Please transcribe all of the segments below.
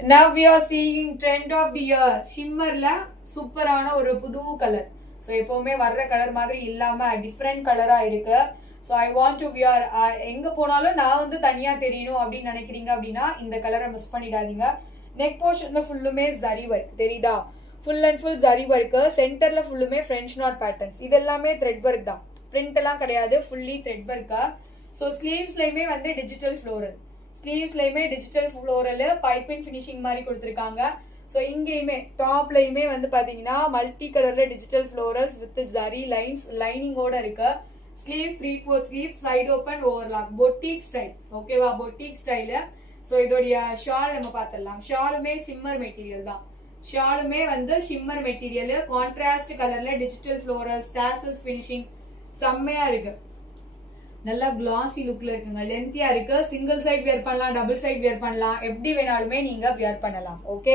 Now we are seeing trend of the year shimmerல சூப்பரான ஒரு புது கலர். ஸோ எப்பவுமே வர்ற கலர் மாதிரி இல்லாம டிஃப்ரெண்ட் கலரா இருக்கு. So I want to wear. எங்க போனாலும் நான் வந்து தனியா தெரியணும் அப்படின்னு நினைக்கிறீங்க அப்படின்னா இந்த கலரை மிஸ் பண்ணிடாதீங்க. நெக் போர்ஷன்ல ஃபுல்லுமே ஜரி ஒர்க் தெரியுதா? Full and full zari work. சென்டர்ல ஃபுல்லுமே ஃப்ரெஞ்ச் நாட் பேட்டர்ன்ஸ். இது எல்லாமே த்ரெட் ஒர்க் தான், பிரிண்ட் எல்லாம் கிடையாது, ஃபுல்லி த்ரெட் ஒர்க்கா. ஸோ ஸ்லீவ்ஸ்லயுமே வந்து டிஜிட்டல் ஃப்ளோரல், ஸ்லீவ்ஸ்லயுமே டிஜிட்டல் ஃப்ளோரல் பைப்பிங் ஃபினிஷிங் மாதிரி கொடுத்துருக்காங்க. ஸோ இங்கேயுமே டாப்லயுமே வந்து பாத்தீங்கன்னா மல்டி கலர்ல digital florals with zari lines லைனிங்கோட இருக்கு. Sleeves 3/4 sleeves, side open, overlock, boutique style. ஓகேவா? Boutique style. ஸோ இதோடைய ஷால் நம்ம பார்த்துடலாம். ஷாலுமே சிம்மர் மெட்டீரியல் தான். ஷாலுமே வந்து ஷிம்மர் மெட்டீரியல், கான்ட்ராஸ்ட் கலர்ல டிஜிட்டல் ஃப்ளோரல்ஸ், டாசல்ஸ் ஃபினிஷிங் செம்மையா இருக்கு. நல்லா கிளாசி லுக்ல இருக்குங்க, லென்த்தியா இருக்கு. சிங்கிள் சைட் வியர் பண்ணலாம், டபுள் சைட் வியர் பண்ணலாம், எப்படி வேணாலுமே நீங்க வியர் பண்ணலாம். ஓகே,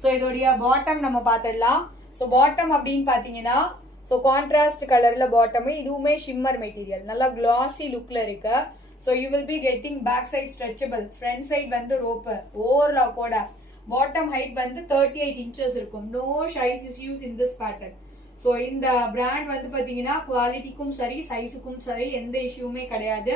சோ இதோடைய பாட்டம் நம்ம பார்த்துடலாம். சோ பாட்டம் அப்படின்னு பாத்தீங்கன்னா சோ கான்ட்ராஸ்ட் கலர்ல பாட்டம், இதுவுமே ஷிம்மர் மெட்டீரியல், நல்லா கிளாசி லுக்ல இருக்கு. So you will be getting back side stretchable, front side வந்து ரோப், ஓவர்லாக்கோட. பாட்டம் ஹைட் வந்து 38 inches இருக்கும். No size issues in this pattern. So இந்த பிராண்ட் வந்து பாத்தீங்கன்னா குவாலிட்டிக்கும் சரி சைஸுக்கும் சரி எந்த இஷ்யூமே கிடையாது.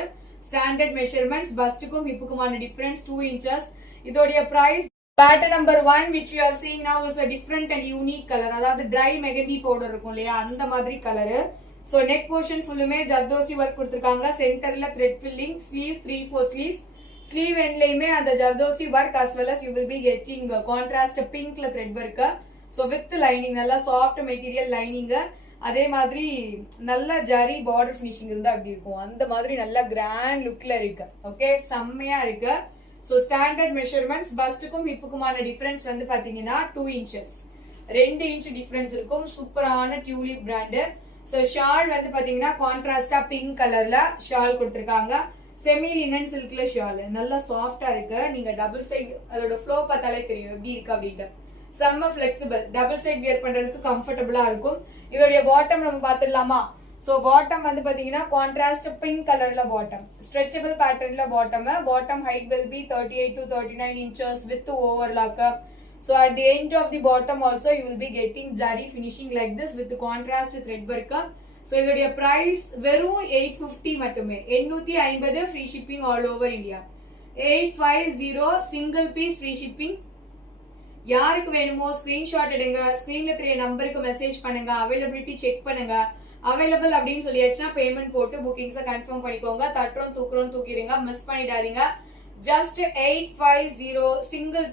ஸ்டாண்டர்ட் மெஷர்மெண்ட்ஸ், பஸ்டுக்கும் ஹிப்புக்குமான டிஃபரன்ஸ் 2 inches. இதோடைய price pattern number 1 which we are seeing now is a different and unique color. அதாவது dry மெகந்தி பவுடர் இருக்கும் இல்லையா, அந்த மாதிரி கலரு. ஸோ நெக் போர்ஷன் ஃபுல்லுமே ஜர்தோசி ஒர்க் கொடுத்துருக்காங்க. சென்டர்ல thread filling, sleeves 3/4 sleeves, sleeve எண்ட்லயுமே அந்த zardozi work as well as you will be getting contrast பிங்க்ல thread work. So with lining, நல்லா சாஃப்ட் மெட்டீரியல் லைனிங், அதே மாதிரி நல்ல ஜரி பார்டர் ஃபினிஷிங் இருந்தா அப்படி இருக்கும், அந்த மாதிரி நல்ல கிராண்ட் லுக்ல இருக்கு. ஓகே, செம்மையா இருக்கு. ஸோ ஸ்டாண்டர்ட் மெஷர்மெண்ட்ஸ், பஸ்டுக்கும் ஹிப்புக்குமான டிஃபரன்ஸ் வந்து பாத்தீங்கன்னா 2 inches, 2 inch டிஃபரன்ஸ் இருக்கும். சூப்பரான டியூலிப் பிராண்டு. ஸோ ஷால் வந்து பாத்தீங்கன்னா கான்ட்ராஸ்டா பிங்க் கலர்ல ஷால் கொடுத்துருக்காங்க. செமி லினன் சில்க்ல ஷால், நல்லா சாஃப்டா இருக்கு. நீங்க டபுள் சைட் அதோட ஃப்ளோ பார்த்தாலே தெரியும் எப்படி இருக்கு அப்படின்ட்டு. செம்ம பிளெக்சிபிள், டபுள் சைட் வியர் பண்றதுக்கு கம்ஃபர்டபுளா இருக்கும். இதோடைய பாட்டம் நம்ம பார்த்துடலாமா? சோ பாட்டம் வந்து பாத்தீங்கன்னா கான்ட்ராஸ்ட் பிங்க் கலர்ல பாட்டம், ஸ்ட்ரெச்சபிள் பேட்டர்ன்ல bottom. Bottom height will be 38 to 39 inches with overlock. So at the end of the bottom also you will be getting zari finishing like this with contrast thread work. So இதோடைய price வெறும் 850 மட்டுமே, 850, free shipping all over India. 850 single piece free shipping. யாருக்கு வேணுமோ screenshot எடுங்க, ஸ்கிரீன்ல தெரிய நம்பருக்கு message பண்ணுங்க, அவைலபிலிட்டி செக் பண்ணுங்க. அவைலபிள் அப்படின்னு சொல்லியாச்சுன்னா பேமெண்ட் போட்டு புக்கிங்ஸை கன்ஃபார்ம் பண்ணிக்கோங்க. தட்டுறோம் தூக்குறோம் தூக்கிடுங்க, மிஸ் பண்ணிடாதீங்க. Just 850 single piece